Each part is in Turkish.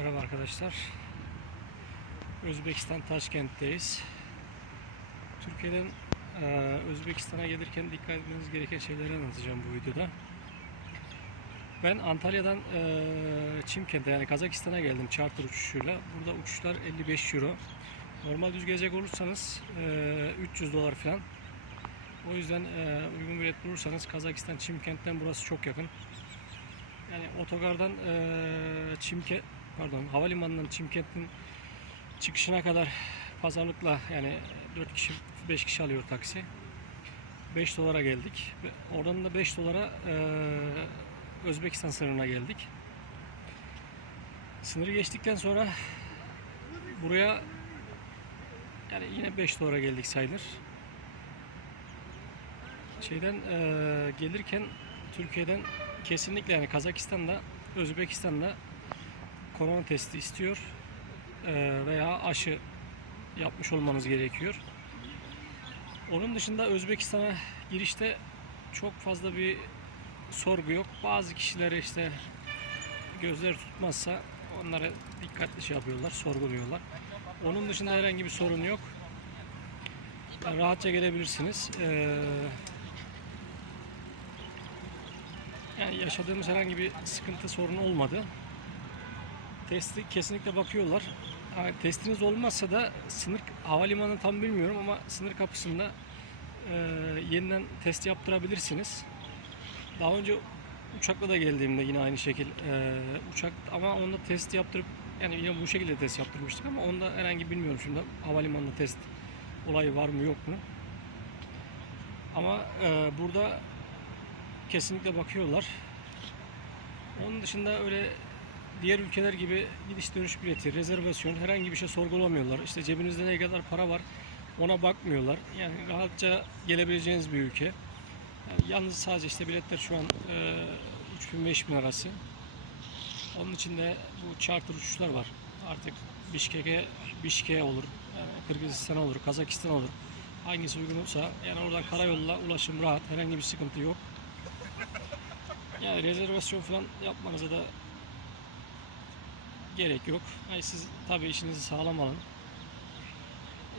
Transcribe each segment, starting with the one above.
Merhaba arkadaşlar. Özbekistan Taşkent'teyiz. Türkiye'den eee, Özbekistan'a gelirken dikkat etmeniz gereken şeyleri anlatacağım bu videoda. Ben Antalya'dan eee Çimkent'e yani Kazakistan'a geldim charter uçuşuyla. Burada uçuşlar 55 euro. Normal düz gelecek olursanız eee, 300 dolar falan. O yüzden eee, uygun bilet bulursanız Kazakistan Çimkent'ten burası çok yakın. Yani otogardan eee Çimke pardon havalimanından Çimkent'in çıkışına kadar pazarlıkla yani 4 kişi 5 kişi alıyor taksi. 5 dolara geldik. Oradan da 5 dolara eee, Özbekistan sınırına geldik. Sınırı geçtikten sonra buraya yani yine 5 dolara geldik sayılır. Şeyden eee, gelirken Türkiye'den kesinlikle yani Kazakistan'da, Özbekistan'da korona testi istiyor eee, veya aşı yapmış olmanız gerekiyor. Onun dışında Özbekistan'a girişte çok fazla bir sorgu yok. Bazı kişileri işte gözler tutmazsa onlara dikkatli şey yapıyorlar, sorguluyorlar. Onun dışında herhangi bir sorun yok. Yani rahatça gelebilirsiniz. Eee Yani yaşadığımız herhangi bir sıkıntı sorun olmadı. Testi kesinlikle bakıyorlar. Ha, testiniz olmazsa da sınır havalimanı tam bilmiyorum ama sınır kapısında e, yeniden test yaptırabilirsiniz. Daha önce uçakla da geldiğimde yine aynı şekil e, uçak ama onda test yaptırıp yani yine bu şekilde test yaptırmıştık ama onda herhangi bilmiyorum şimdi havalimanında test olayı var mı yok mu. Ama e, burada kesinlikle bakıyorlar. Onun dışında öyle diğer ülkeler gibi gidiş dönüş bileti, rezervasyon herhangi bir şey sorgulamıyorlar. İşte cebinizde ne kadar para var ona bakmıyorlar. Yani rahatça gelebileceğiniz bir ülke. Yani yalnız sadece işte biletler şu an e, 3000-5000 arası. Onun içinde bu charter uçuşlar var. Artık Bişkek'e Bişkek'e olur, yani Kırgızistan olur, Kazakistan olur. Hangisi uygun olsa yani oradan karayoluyla ulaşım rahat, herhangi bir sıkıntı yok. Yani rezervasyon falan yapmanıza da gerek yok. Yani siz tabii işinizi sağlam alın.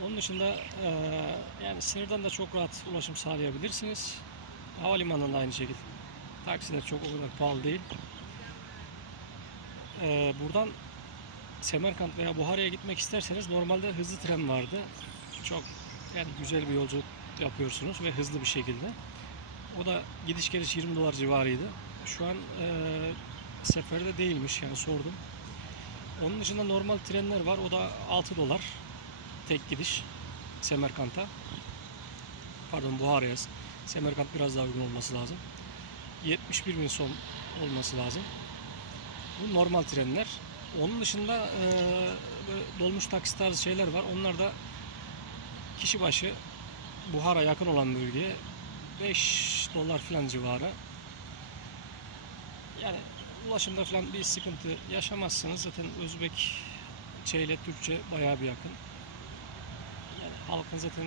Onun dışında eee, yani sınırdan da çok rahat ulaşım sağlayabilirsiniz. Havalimanından da aynı şekilde. Taksiler çok o kadar pahalı değil. Eee, buradan Semerkant veya Buhara'ya gitmek isterseniz normalde hızlı tren vardı. Çok yani güzel bir yolculuk yapıyorsunuz ve hızlı bir şekilde. O da gidiş geliş 20 dolar civarıydı. Şu an e, seferde değilmiş yani sordum. Onun dışında normal trenler var. O da 6 dolar. Tek gidiş Semerkant'a. Pardon Buhara'ya. Semerkant biraz daha uygun olması lazım. 71 bin son olması lazım. Bu normal trenler. Onun dışında e, dolmuş taksi tarzı şeyler var. Onlar da kişi başı Buhara yakın olan bölgeye 5 dolar falan civarı. Yani ulaşımda falan bir sıkıntı yaşamazsınız. Zaten Özbek ile Türkçe bayağı bir yakın. Yani halkın zaten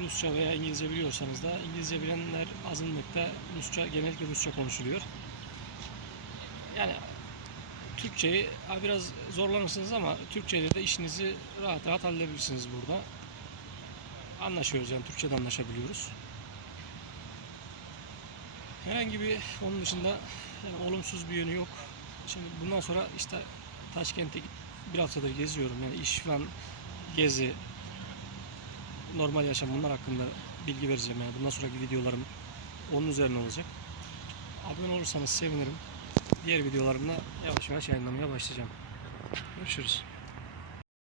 Rusça veya İngilizce biliyorsanız da İngilizce bilenler azınlıkta Rusça genellikle Rusça konuşuluyor. Yani Türkçeyi biraz zorlanırsınız ama Türkçeyle de işinizi rahat rahat halledebilirsiniz burada. Anlaşıyoruz yani Türkçe'de anlaşabiliyoruz. Herhangi bir onun dışında yani olumsuz bir yönü yok. Şimdi bundan sonra işte Taşkent'te bir haftadır geziyorum. Yani iş falan, gezi, normal yaşam bunlar hakkında bilgi vereceğim. Yani bundan sonraki videolarım onun üzerine olacak. Abone olursanız sevinirim. Diğer videolarımda yavaş yavaş yayınlamaya başlayacağım. Görüşürüz.